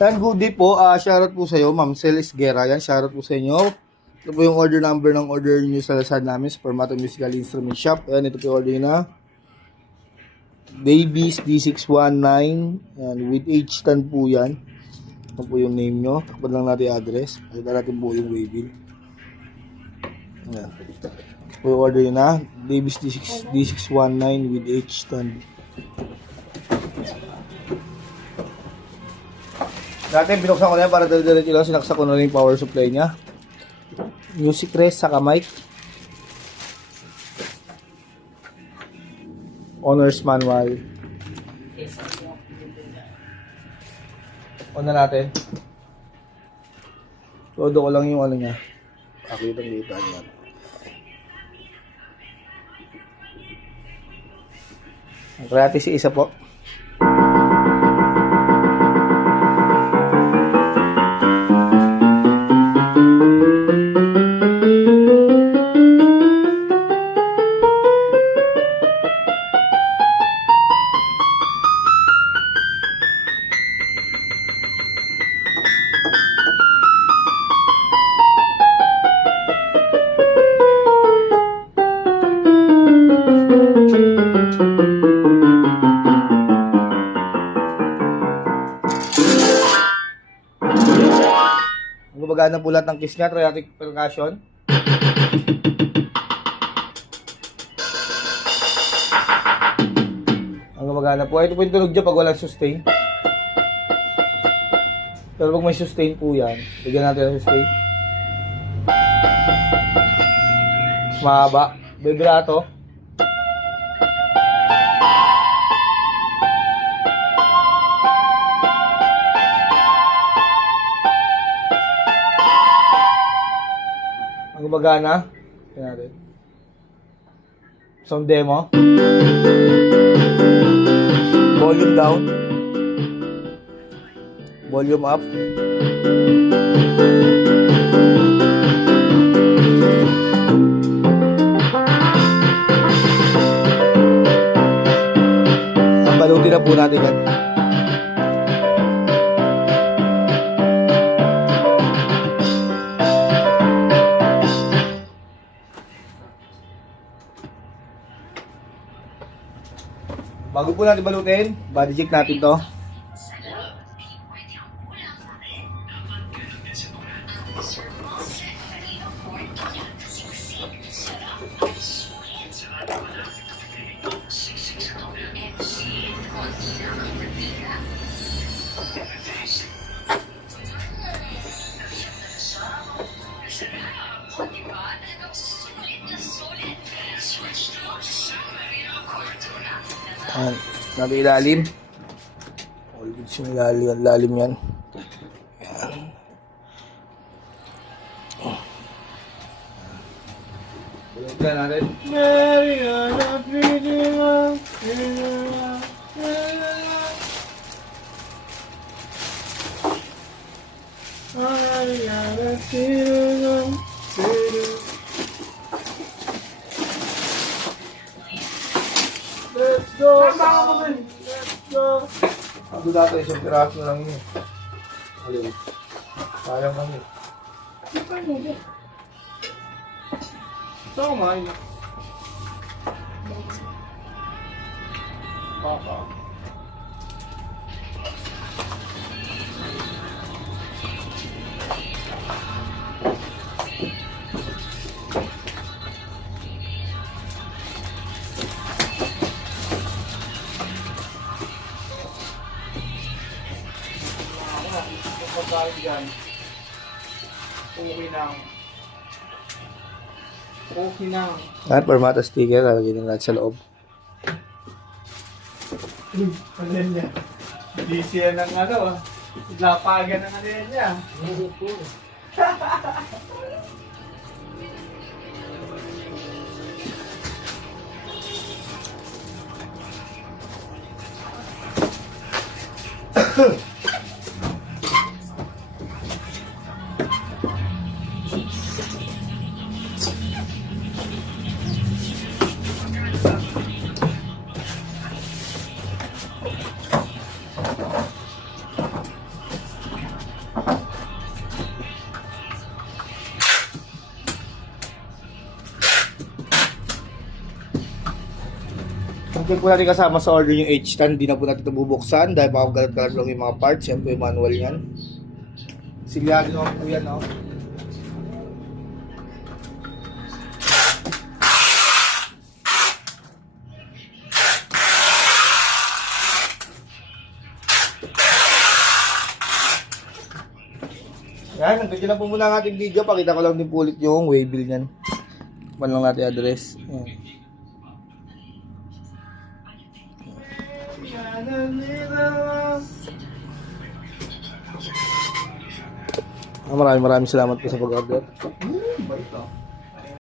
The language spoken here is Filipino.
Yan, good day po. Shoutout po sa'yo, Ma'am Cel Esguera. Yan, shoutout po sa inyo. Ito po yung order number ng order nyo sa Lazada namin sa Formato Musical Instrument Shop. Ayan, ito po yung order na Babies D619. Yan, with H10 po yan. Ito po yung name nyo. Takpan lang natin yung address. Pakita natin po yung waybill. Yan. Ito po yung order na Babies D619 with H10. Dati binuksan ko na yan para dali-dali lang, sinaksak ko na rin yung power supply niya. Music rest, saka mic. Owner's manual. On na natin. Todo ko lang yung ano niya. Pakita niya. Gratis isa po. Gumagana po lahat ng kiss niya, triatic percussion. Ang gumagana po. Ito po yung tunog dyan pag walang sustain. Pero pag may sustain po yan, bigyan natin ng sustain. Mas mahaba. Vibrato. Ang gumagana. Tignan natin. Sound demo. Volume down. Volume up. Ang balutin na po natin yan. Bago po natin balutin, body check natin to. Nabi ilalim. All goods yung ilalim yan. Yan. Bulog natin. Let's go! Let's go! Ang dito isang piraso na lang yun. Alin? Sayang kami. Saan kumain? Papa. Pagkain dyan, okay na. At Formato sticker, lalagyan na natin sa loob. Alin niya. DC yan ng ano, lapagan ng alin niya. Check po natin kasama sa order yung H-stand. Hindi na po natin ito bubuksan dahil baka galat-galat lang yung mga parts. Yan po yung manual yan. Silyado naman po yan, oh. Yan, hanggang dyan lang po muna ang ating video. Pakita ko lang din po ulit yung waybill niyan. Man lang natin address. Yan. Maraming salamat po sa pag-order. Bait ah.